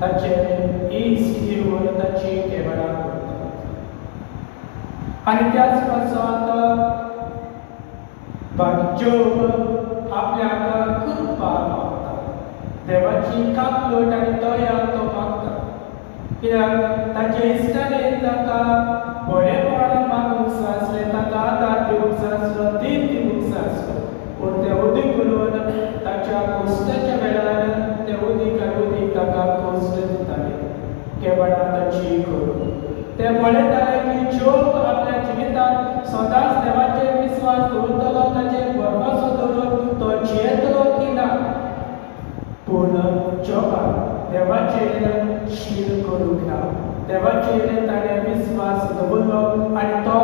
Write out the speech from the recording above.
ताचे इश्ट दिवन ताची केवळा करता. आनी त्याच पासत जोब आपल्याक कृपा मागता, देवाची कापलट आनी दया तो मागता. कित्याक ताचे इश्टाले ताका बरेपण मागूंक जाय आसलें, ताका आदार दिवंक जाय आसलो, दीप दिवंक जाय आसलो. पूण तें उदीक उलोवन ताच्या कोश्टाच्या वेळार तें उदीक ताका कोश्ट दिताले, केवळा ताची करून. ते पळयताले की जोब आपल्या जिवितांत सदांच देवाचेर विस्वास दवरतलो, ताचेर भरवसो दवरून तो जियेतलो की ना. पूण जोबाक देवाचेर शीर करूंक ना. देवाचेर ताणें विस्वास दवरलो आनी तो